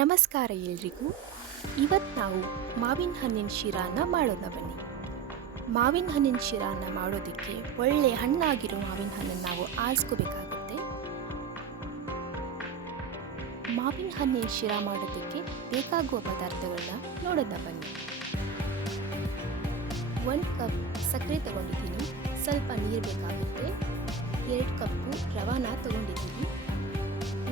ನಮಸ್ಕಾರ ಎಲ್ರಿಗೂ. ಇವತ್ತು ನಾವು ಮಾವಿನ ಹಣ್ಣಿನ ಶಿರಾನ ಮಾಡೋಣ ಬನ್ನಿ. ಮಾವಿನ ಹಣ್ಣಿನ ಶಿರಾನ ಮಾಡೋದಕ್ಕೆ ಒಳ್ಳೆ ಹಣ್ಣಾಗಿರೋ ಮಾವಿನ ಹಣ್ಣನ್ನು ನಾವು ಆರಿಸ್ಕೋಬೇಕಾಗುತ್ತೆ. ಮಾವಿನ ಹಣ್ಣಿನ ಶಿರಾ ಮಾಡೋದಕ್ಕೆ ಬೇಕಾಗುವ ಪದಾರ್ಥಗಳನ್ನ ನೋಡೋಣ ಬನ್ನಿ. 1 ಕಪ್ ಸಕ್ಕರೆ ತಗೊಂಡಿದ್ದೀನಿ, ಸ್ವಲ್ಪ ನೀರು ಬೇಕಾಗುತ್ತೆ. 2 ಕಪ್ಪು ರವಾನ ತಗೊಂಡಿದ್ದೀನಿ.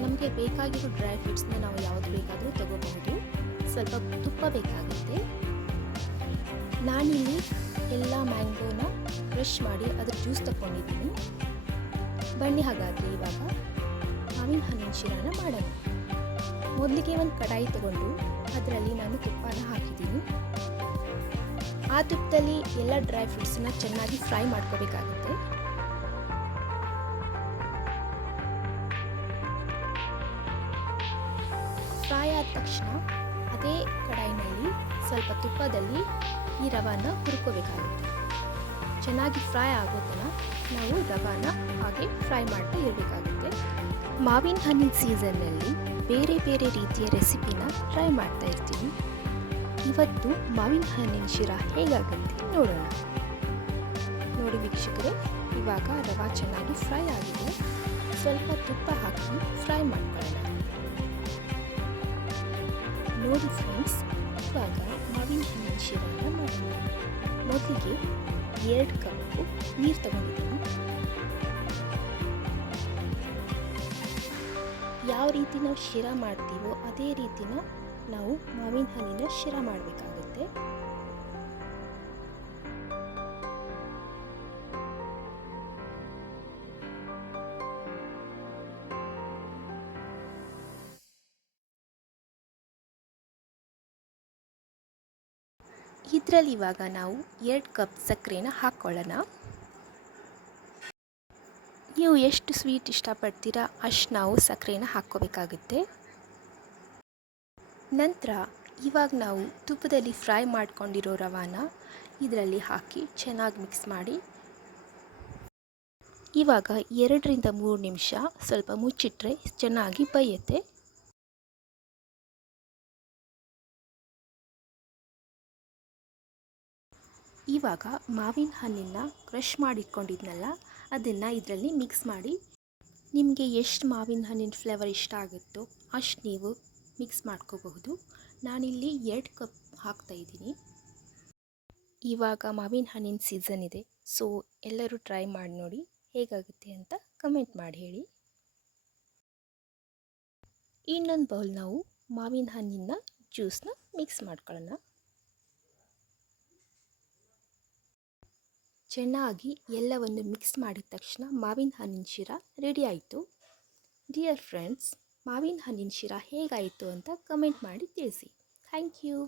ನಮಗೆ ಬೇಕಾಗಿರೋ ಡ್ರೈ ಫ್ರೂಟ್ಸ್ನ ನಾವು ಯಾವುದು ಬೇಕಾದರೂ ತಗೋಬಹುದು. ಸ್ವಲ್ಪ ತುಪ್ಪ ಬೇಕಾಗುತ್ತೆ. ನಾನಿಲ್ಲಿ ಎಲ್ಲ ಮ್ಯಾಂಗೋನ ಕ್ರಷ್ ಮಾಡಿ ಅದ್ರ ಜ್ಯೂಸ್ ತಗೊಂಡಿದ್ದೀನಿ. ಬನ್ನಿ ಹಾಗಾದರೆ ಇವಾಗ ಮಾವಿನ ಹಣ್ಣಿನ ಶಿರಾನ ಮಾಡೋಣ. ಮೊದಲಿಗೆ ಒಂದು ಕಡಾಯಿ ತಗೊಂಡು ಅದರಲ್ಲಿ ನಾನು ತುಪ್ಪನ ಹಾಕಿದ್ದೀನಿ. ಆ ತುಪ್ಪದಲ್ಲಿ ಎಲ್ಲ ಡ್ರೈ ಫ್ರೂಟ್ಸನ್ನ ಚೆನ್ನಾಗಿ ಫ್ರೈ ಮಾಡ್ಕೋಬೇಕಾಗುತ್ತೆ. ಫ್ರೈ ಆದ ತಕ್ಷಣ ಅದೇ ಕಡಾಯಿನಲ್ಲಿ ಸ್ವಲ್ಪ ತುಪ್ಪದಲ್ಲಿ ಈ ರವಾನ ಹುರ್ಕೋಬೇಕಾಗುತ್ತೆ. ಚೆನ್ನಾಗಿ ಫ್ರೈ ಆಗೋ ತನಕ ನಾವು ರವಾನ ಹಾಗೆ ಫ್ರೈ ಮಾಡ್ತಾ ಇರಬೇಕಾಗುತ್ತೆ. ಮಾವಿನ ಹಣ್ಣಿನ ಸೀಸನ್ನಲ್ಲಿ ಬೇರೆ ಬೇರೆ ರೀತಿಯ ರೆಸಿಪಿನ ಟ್ರೈ ಮಾಡ್ತಾ ಇರ್ತೀವಿ. ಇವತ್ತು ಮಾವಿನ ಹಣ್ಣಿನ ಶಿರಾ ಹೇಗಾಗುತ್ತೆ ನೋಡೋಣ. ನೋಡಿ ವೀಕ್ಷಕರೇ, ಇವಾಗ ರವಾ ಚೆನ್ನಾಗಿ ಫ್ರೈ ಆಗಿದೆ. ಸ್ವಲ್ಪ ತುಪ್ಪ ಹಾಕಿ ಫ್ರೈ ಮಾಡ್ಕೊಳ್ಳೋಣ. ನೋಡಿ ಫ್ರೆಂಡ್ಸ್, ಇವಾಗ ಮಾವಿನ ಹಣ್ಣಿನ ಶಿರಾನ ಮಾಡೋಣ. ಮೊದಲಿಗೆ 2 ಕಪ್ಪು ನೀರು ತಗೊಂಡಿದ್ದೀನಿ. ಯಾವ ರೀತಿ ನಾವು ಶಿರಾ ಮಾಡ್ತೀವೋ ಅದೇ ರೀತಿನ ನಾವು ಮಾವಿನ ಹಣ್ಣಿನ ಶಿರಾ ಮಾಡಬೇಕಾಗುತ್ತೆ. ಇದರಲ್ಲಿ ಇವಾಗ ನಾವು 2 ಕಪ್ ಸಕ್ಕರೆನ ಹಾಕ್ಕೊಳ್ಳೋಣ. ನೀವು ಎಷ್ಟು ಸ್ವೀಟ್ ಇಷ್ಟಪಡ್ತೀರಾ ಅಷ್ಟು ನಾವು ಸಕ್ಕರೆನ ಹಾಕ್ಕೋಬೇಕಾಗುತ್ತೆ. ನಂತರ ಇವಾಗ ನಾವು ತುಪ್ಪದಲ್ಲಿ ಫ್ರೈ ಮಾಡ್ಕೊಂಡಿರೋ ರವಾನ ಇದರಲ್ಲಿ ಹಾಕಿ ಚೆನ್ನಾಗಿ ಮಿಕ್ಸ್ ಮಾಡಿ ಇವಾಗ 2-3 ನಿಮಿಷ ಸ್ವಲ್ಪ ಮುಚ್ಚಿಟ್ರೆ ಚೆನ್ನಾಗಿ ಬೇಯುತ್ತೆ. ಇವಾಗ ಮಾವಿನ ಹಣ್ಣನ್ನ ಕ್ರಷ್ ಮಾಡಿಟ್ಕೊಂಡಿದ್ನಲ್ಲ ಅದನ್ನು ಇದರಲ್ಲಿ ಮಿಕ್ಸ್ ಮಾಡಿ, ನಿಮಗೆ ಎಷ್ಟು ಮಾವಿನ ಹಣ್ಣಿನ ಫ್ಲೇವರ್ ಇಷ್ಟ ಆಗುತ್ತೋ ಅಷ್ಟು ನೀವು ಮಿಕ್ಸ್ ಮಾಡ್ಕೋಬಹುದು. ನಾನಿಲ್ಲಿ 2 ಕಪ್ ಹಾಕ್ತಾಯಿದ್ದೀನಿ. ಇವಾಗ ಮಾವಿನ ಹಣ್ಣಿನ ಸೀಸನ್ ಇದೆ, ಸೊ ಎಲ್ಲರೂ ಟ್ರೈ ಮಾಡಿ ನೋಡಿ ಹೇಗಾಗುತ್ತೆ ಅಂತ ಕಮೆಂಟ್ ಮಾಡಿ ಹೇಳಿ. ಇನ್ನೊಂದು ಬೌಲ್ ನಾವು ಮಾವಿನ ಹಣ್ಣಿನ ಜ್ಯೂಸ್ನ ಮಿಕ್ಸ್ ಮಾಡ್ಕೊಳ್ಳೋಣ. ಚೆನ್ನಾಗಿ ಎಲ್ಲವನ್ನು ಮಿಕ್ಸ್ ಮಾಡಿದ ತಕ್ಷಣ ಮಾವಿನ ಹಣ್ಣಿನ ಶಿರಾ ರೆಡಿ ಆಯಿತು. ಡಿಯರ್ ಫ್ರೆಂಡ್ಸ್, ಮಾವಿನ ಹಣ್ಣಿನ ಶಿರಾ ಹೇಗಾಯಿತು ಅಂತ ಕಮೆಂಟ್ ಮಾಡಿ ತಿಳಿಸಿ. Thank you.